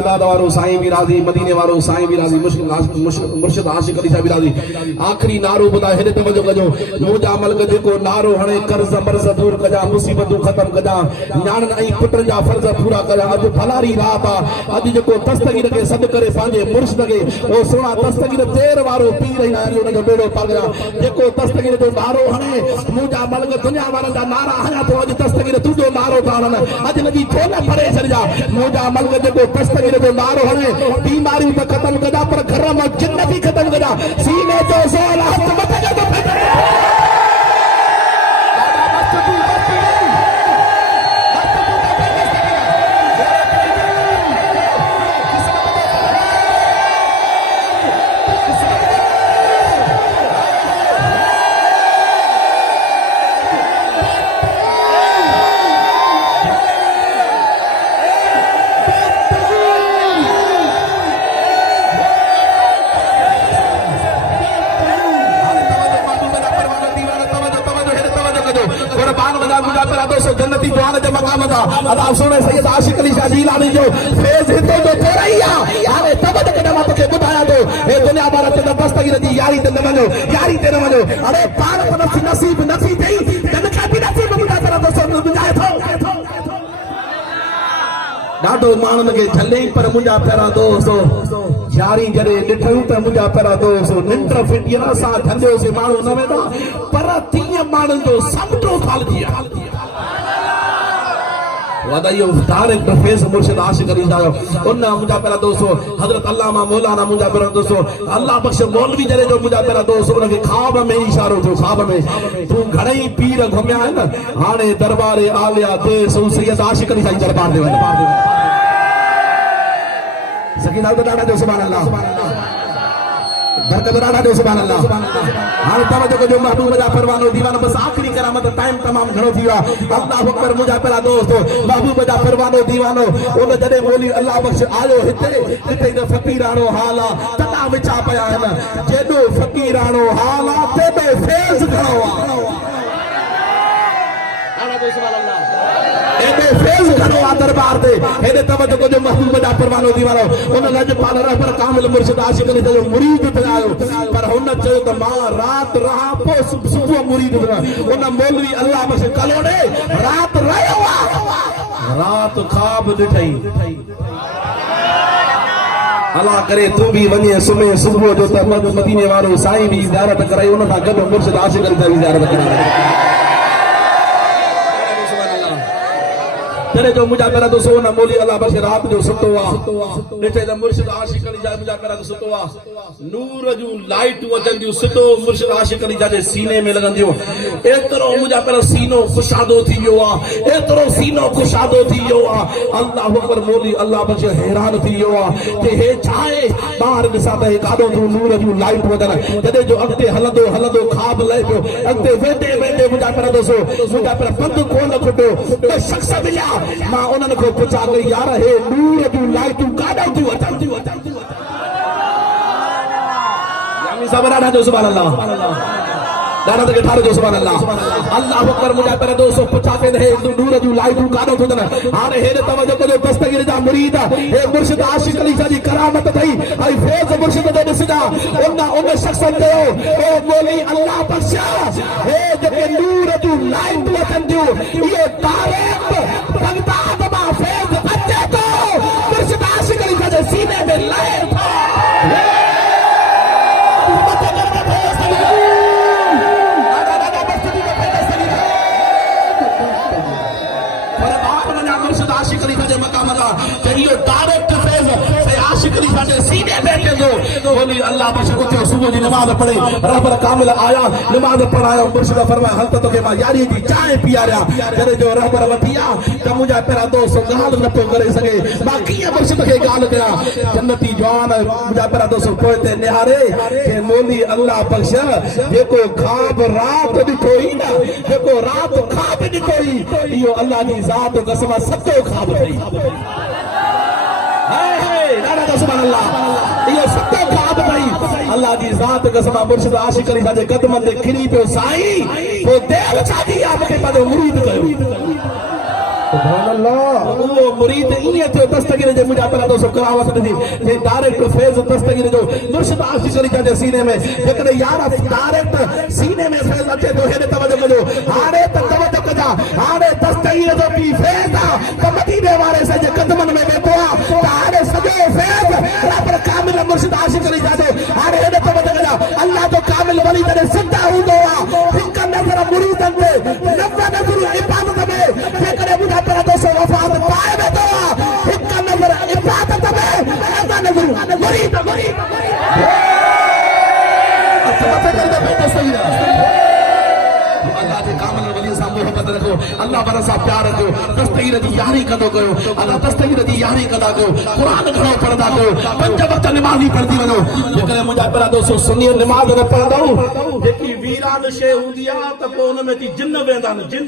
बागदाद वारो साईं भी राजी, मदीने वारो साईं भी राजी, मुर्शिद आशिक अली साहब भी राजी। आखिरी नारो बुधा हेरे तवज्जो कजो, मुजा मलक जेको नारो हणे कर्ज मर्ज दूर कजा, मुसीबतूं खत्म कजा, न्याणन ऐं पुटन जा फर्ज पूरा कजा। अज भलारी रात आ, अज जेको दस्तगीर के सद करे पांजे मुर्शिद के ओ सोना दस्तगीर तेर वारो पीर ही आयो उन जो बेड़ो पागरा। जेको दस्तगीर जो नारो हणे मुजा मलक दुनिया वारन जा नारा हया तो अज दस्तगीर तुजो नारो ताणन, अज नजी थोन फरे छड़जा। मुजा मलक जेको दस्तगीर जो नारो हणे बीमारी तो खत्म कजा, पर घर में जिंदगी खत्म कजा। सीने तो सोल हाथ मथे जो जन्नती जवान जो मकाम था। अदा सुने सैयद आशिक अली शाह जीलानी जो फेज हितो जो थोरैया हाने तबद कदम तोखे बुधाया तो ए दुनिया भर ते दस्तगीर दी यारी ते न वञो, यारी ते न वञो। अरे पार पर नसीब नथी थई जन का भी नसीब मुंडा तरह दोस्तों बुझाए थो। डाडो मानन के झले पर मुंडा पेरा दोस्त यारी जरे डिठू त मुंडा पेरा दोस्त निंड फिटिया सा झंडो से मानो न वेदा पर तीन मानन जो समटो फाल दिया वादायो डायरेक्ट फेस मुर्शिद आशिक अली साहब उन मुंजा पेरा दोस्तो हजरत अल्लामा मौलाना मुंजा पेरा दोस्तो अल्लाह बख्श मौलवी जरे जो मुंजा पेरा दोस्त उनके ख्वाब में इशारो जो ख्वाब में तू घणई पीर घुमया है न हाने दरबार आलिया ते सैयद आशिक अली साईं दरबार दे सकीना तो डाडा जो सुभान अल्लाह बरकत राणा जो सुभान अल्लाह। हां तवज्जो को जो महबूब जा परवानो दीवानो बस आखिरी करामत टाइम तमाम घणो थी अल्लाह अकबर मुजा पेरा दोस्त महबूब जा परवानो दीवानो उन जडे बोली अल्लाह बख्श आयो हिते हिते द फकीरानो हाला तना विचा पया न जेडो फकीरानो हाला तेडो फेज घणो आ राणा जो सुभान अल्लाह एदे फेज घणो आ दरबार दे एदे तवज्जो को जो महबूब जा परवानो दीवानो उन लजपाल रहबर कामिल मुर्शिद आशिक अली जो मुरीद आयो पर हुन चयो त मां रात रहा पो सुबह मुरीद उन मौलवी अल्लाह बस कलोड़े रात रयो रात ख्वाब दिठई अल्लाह करे तू भी वने सुमे सुबह जो त मदीने वारो साईं भी ज़ियारत कराई उन सा गड मुर्शिद आशिक अली जी ज़ियारत कराई तेरे जो मुजा पेरा दोस्तो न मोली अल्लाह बस रात जो सुतो आ नेठे द मुर्शिद आशिक अली जा मुजा पेरा सुतो आ नूर जो लाइट वजंदियो सुतो मुर्शिद आशिक अली जे सीने में लगंदियो एतरो मुजा पेरा सीनो खुशादो थी वियो आ एतरो सीनो खुशादो थी वियो आ अल्लाह अकबर मोली अल्लाह बस हैरान थी वियो आ के हे छाए बाहर दिसा त काडो जो नूर जो लाइट वजन जदे जो अगते हलंदो हलंदो खाब ले पियो अगते वेदे वेदे मुजा पेरा दोस्तो मुजा पेरा पंध कोन खुटो त शख्स मिलिया मां उन्हनि को पुछा गई यार हे नूर जूं लाइटूं काॾां थियूं अचनि यानी सभु ॾाढा जो सुभान अल्लाह दाना के ठारो जो सुभान अल्लाह अल्लाह अकबर मुजा पेरा दोस्तो पुछा पे हे नूर जूं लाइटूं काॾां थियूं अचनि हाणे हे तवज्जो कजो दस्तगीर जा मुरीद हे मुर्शिद आशिक अली जी करामत थई ऐं फैज़ मुर्शिद जो ॾिसजा उन शख्स चयो ओ मौली अल्लाह बख्शा हे जेके नूर जूं लाइटूं अचनि थियूं इहो तारीफ़ बगदाद मां फैज़ अचे थो मुर्शिद आशिक अली जे सीने में लहे थो अल्लाह बख्श उठो सुबह जी नमाज पढ़े रहबर कामिल आया नमाज पढ़ाया मुर्शिद फरमाया हल तो के मां यारी जी चाय पियारिया करे जो रहबर वठिया त मुजा पेरा दोस्त गाल न तो करे सके मां किए मुर्शिद के गाल कया जन्नती जवान मुजा पेरा दोस्त पोते निहारे के मोली अल्लाह बख्श जेको ख्वाब रात दिखोई ना जेको रात ख्वाब दिखोई इयो अल्लाह दी जात कसम सतो ख्वाब थई हाय सुभान अल्लाह ये सतो ख्वाब थई अल्लाह दी जात कसम मुर्शिद आशिक अली जे कदमन ते खिरी पियो साईं तो देव छादी आपके पद मुरीद कयो वो मुरीद इए थियो दस्तगीर जे मुंहिंजा पहिरां दोस्त करावत ॾिनी जे डायरेक्ट फेज़ दस्तगीर जो मुर्शिद आशिक़ अली जा सीने में जेकॾहिं यार डायरेक्ट सीने में फेज़ अचे थो हेॾे तवजो कजो हाणे त तवजो कजा हाणे दस्तगीर जो की फेज़ आहे त मदीने वारे से जे कदमनि में वेठो आहे त हाणे सॼो फेज़ रब कामिल मुर्शिद आशिक़ अली जा हाणे हेॾे तवजो कजा अल्लाह जो कामिल वली तॾहिं सिद्धा हूंदो आहे हिक नज़र मुरीदनि ते 90 नज़रूं इबादत में जेकॾहिं मुंहिंजा पहिरां दोस्त वफ़ात पाए वेठो आहे हिक नज़र इबादत में 90 नज़रूं मुरीद अल्लाह जे कामिल वली सां मोहब्बत रखो अल्लाह पर सां प्यार रखो दस्तगीर जी यारी कंदो कयो अल्लाह दस्तगीर जी यारी कंदा कयो क़ुरान घणो पढ़ंदा कयो 5 वक़्त नमाज़ी पढ़ंदी वञो जेकॾहिं मुंहिंजा पहिरां दोस्त सुन्नी नमाज़ न पढ़ंदव जेकी वीरान शइ हूंदी आहे त पोइ हुन में जिन वेंदा आहिनि जिन